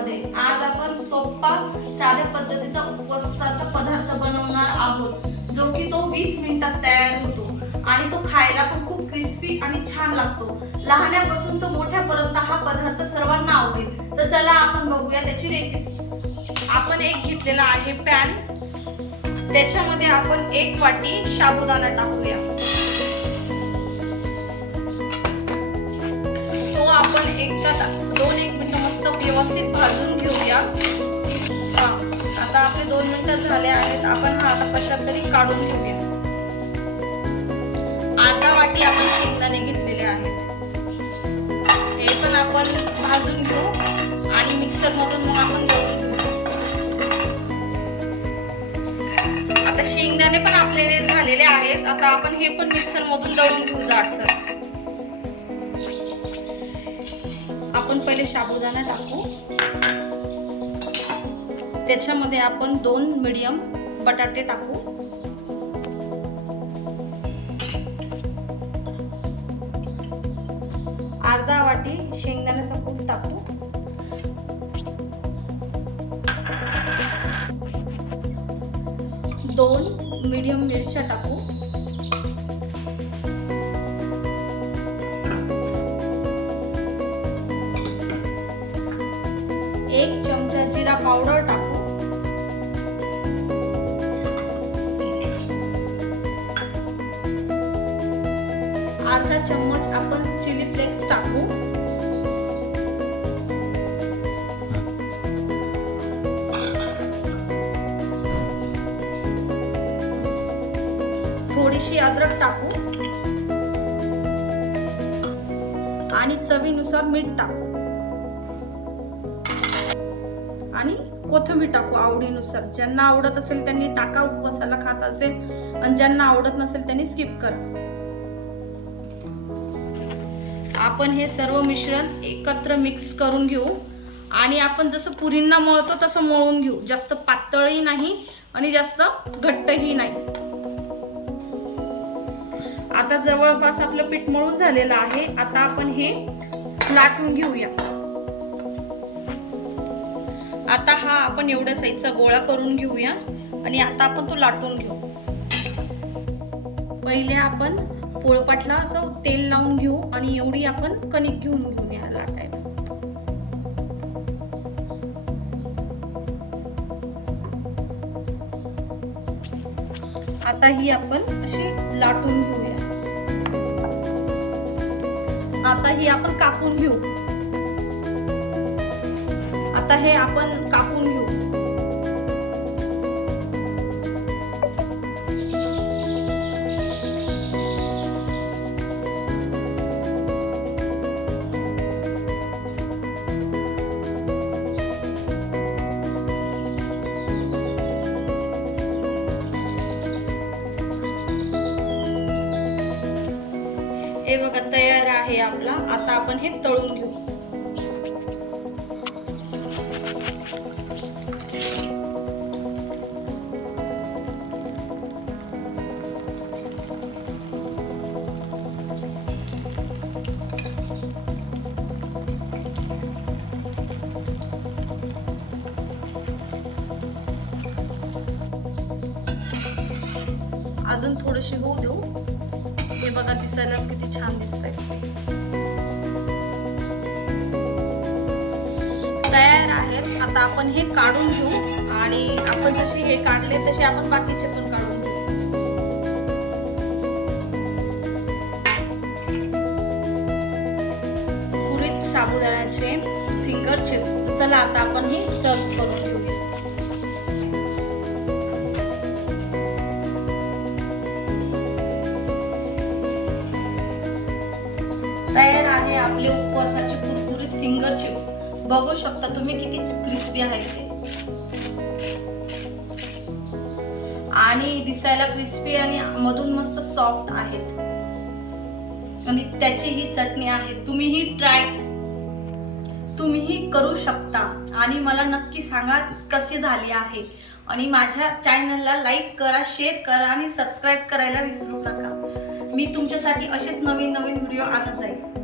आज आपण सोपा साध्या पद्धतीचा उपवासाचा पदार्थ बनवणार आहोत जो की तो वीस मिनिटात तयार होतो आणि तो खायला पण खूप क्रिस्पी आणि छान लागतो. लहान्यापासून तो मोठ्यापर्यंत हा पदार्थ सर्वांना आवडेल. तर चला आपण बघूया त्याची रेसिपी आपण एक घेतलेला आहे पॅन त्याच्यामध्ये आपण एक वाटी साबुदाणा टाकूया. एकदा दोन एक मिनटं मस्त व्यवस्थित भाजून घेऊया. हा आता आपले दोन मिनटं झाले आहेत. आपण हा आता कशात तरी काढून घेऊया आटा वाटी आपण शेंगदाणे घेतलेले आहेत. हे पण आपण भाजून घेऊ आणि मिक्सर मधून मग आपण दळून आता शेंगदाणे पण आपले झालेले आहेत. आता आपण हे पण मिक्सर मधून दळून घेऊ जाडसर. आपण पहिले साबुदाणा टाकू. त्याच्यामध्ये आपण दोन मिडियम बटाटे टाकू. अर्धा वाटी शेंगदाण्याचा कूट टाकू. दोन मिडियम मिरच्या टाकू. एक चमचा जिरा पावडर टाकू. अर्धा चम्मच आपण चिली फ्लेक्स टाकू. थोडीशी अद्रक टाकू. आणि चवीनुसार मीठ टाकू. आणि कोथिंबीर टाकू आवडीनुसार. ज्यांना आवडत असेल त्यांनी टाका उपवासाला खात असेल आणि ज्यांना आवडत नसेल त्यांनी स्किप करा. आपण हे सर्व मिश्रण एकत्र मिक्स करून घेऊ. आणि आपण जसं पुरींना मळतो तसं मळून घेऊ. जास्त पातळही नाही आणि जास्त घट्टही नाही. आता जवळपास आपलं पीठ मळून झालेलं आहे. आता आपण हे लाटून घेऊया. आता हा आपण एवढ्या साईजचा गोळा करून घेऊया आणि आता आपण तो लाटून घेऊ. पहिले आपण पोळपाटला असं तेल लावून घेऊ आणि एवढी आपण कणिक घेऊन घेऊन या लाटायला. आता ही आपण अशी लाटून घेऊया. आता ही आपण कापून घेऊ. आता हे आपण कापून घेऊ. हे बघा तयार आहे आपला. आता आपण हे तळून घेऊ. अजून थोडीशी होऊ देऊ. हे बघा दिसायलाच किती छान दिसतंय. तयार आहेत. आता आपण हे काढून घेऊ आणि आपण जसे हे काढले तसे आपण बाकीचे पण काढून घेऊ. साबुदाण्याचे फिंगर चिप्स चला आता आपण हे सर्व करून तयार आहे आपले उपवासाचे कुरकुरीत फिंगर चिप्स बघू शकता तुम्ही किती क्रिस्पी आहेत ते. आणि दिसायला क्रिस्पी आणि मधून मस्त सॉफ्ट आहेत. आणि त्याची ही चटणी आहे. तुम्हीही ट्राय तुम्हीही करू शकता. आणि मला नक्की सांगा कशी झाली आहे. आणि माझ्या चॅनलला लाईक करा शेअर करा आणि सबस्क्राईब करायला विसरू नका. मी तुमच्यासाठी असेच नवीन नवीन व्हिडिओ आणत जाईल